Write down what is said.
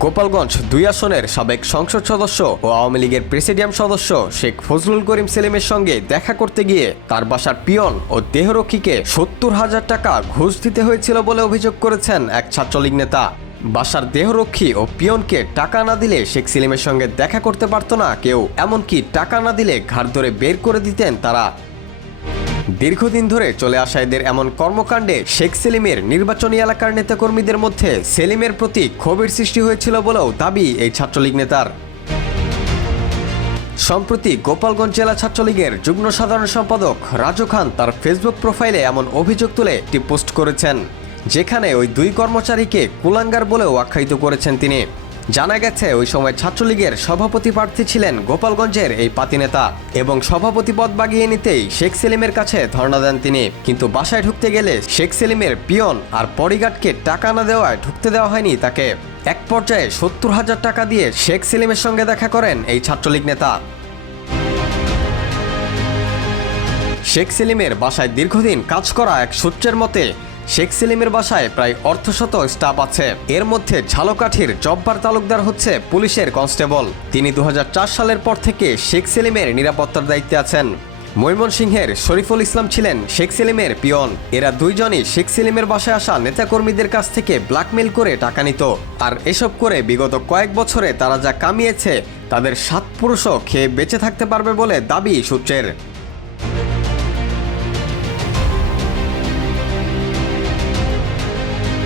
গোপালগঞ্জ দুই আসনের সাবেক সংসদ সদস্য ও আওয়ামী লীগের প্রেসিডিয়াম সদস্য শেখ ফজলুল করিম সেলিমের সঙ্গে দেখা করতে গিয়ে তার বাসার পিয়ন ও দেহরক্ষীকে সত্তর হাজার টাকা ঘুষ দিতে হয়েছিল বলে অভিযোগ করেছেন এক ছাত্রলীগ নেতা। বাসার দেহরক্ষী ও পিয়নকে টাকা না দিলে শেখ সেলিমের সঙ্গে দেখা করতে পারতো না কেউ। এমনকি টাকা না দিলে ঘাড় ধরে বের করে দিতেন তারা। দীর্ঘদিন ধরে চলে আসা এদের এমন কর্মকাণ্ডে শেখ সেলিমের নির্বাচনী এলাকার নেতাকর্মীদের মধ্যে সেলিমের প্রতি ক্ষোভের সৃষ্টি হয়েছিল বলেও দাবি এই ছাত্রলীগ নেতার। সম্প্রতি গোপালগঞ্জ জেলা ছাত্রলীগের যুগ্ম সাধারণ সম্পাদক রাজু খান তার ফেসবুক প্রোফাইলে এমন অভিযোগ তুলে একটি পোস্ট করেছেন, যেখানে ওই দুই কর্মচারীকে কুলাঙ্গার বলেও আখ্যায়িত করেছেন তিনি। জানা গেছে, ওই সময় ছাত্রলীগের সভাপতি প্রার্থী ছিলেন গোপালগঞ্জের এই পাতি নেতা এবং সভাপতি পদ বাগিয়ে নিতেই শেখ সেলিমের কাছে ধর্ণা দেন তিনি। কিন্তু বাসায় ঢুকতে গেলে শেখ সেলিমের পিয়ন আর বডিগার্ডকে টাকা না দেওয়ায় ঢুকতে দেওয়া হয়নি তাকে। এক পর্যায়ে সত্তর হাজার টাকা দিয়ে শেখ সেলিমের সঙ্গে দেখা করেন এই ছাত্রলীগ নেতা। শেখ সেলিমের বাসায় দীর্ঘদিন কাজ করা এক সূত্রের মতে শেখ সেলিমের বাসায় প্রায় অর্ধশত স্টাফ আছে। এর মধ্যে ঝালকাঠির জব্বার তালুকদার হচ্ছে পুলিশের কনস্টেবল। তিনি দু হাজার চার সালের পর থেকে শেখ সেলিমের নিরাপত্তার দায়িত্বে আছেন। ময়মনসিংহের শরীফুল ইসলাম ছিলেন শেখ সেলিমের পিয়ন। এরা দুইজনই শেখ সেলিমের বাসায় আসা নেতাকর্মীদের কাছ থেকে ব্ল্যাকমেল করে টাকা নিত। আর এসব করে বিগত কয়েক বছরে তারা যা কামিয়েছে, তাদের সাত পুরুষও খেয়ে বেঁচে থাকতে পারবে বলে দাবি সূত্রের।